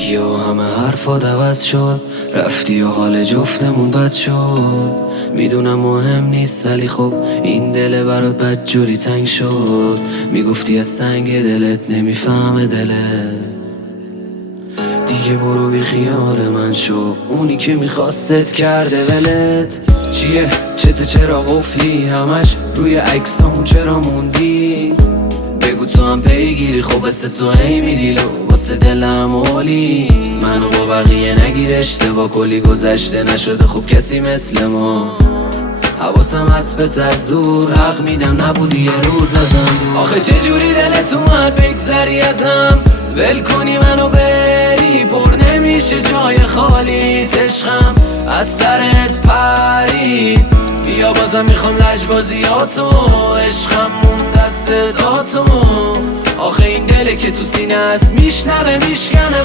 یا همه حرفات عوض شد، رفتی و حال جفتمون بد شد. میدونم مهم نیست ولی خب این دل برات بدجوری تنگ شد. میگفتی از سنگ دلت نمیفهمه دلت. دیگه برو بی خیال من شو، اونی که میخواستت کرده ولت. چیه چته چرا قفلی همش روی عکسامون چرا موندی؟ بگو تو هم پیگیری خب است تو هی میدیلو واسه دلم اولی. منو با بقیه نگیر اشتباه، کلی گذشته نشده خوب کسی مثل ما. حواسم هست به از زور حق میدم نبودی یه روز ازم. آخه چجوری دلت اومد بگذری ازم، ول کنی منو بری، پر نمیشه جای خالی عشقم از سرت پرید. بیا بازم میخوام لجبازیاتو، عشقم مون دست داتو. آخه این دله که تو سینه هست میشنوه میشکنه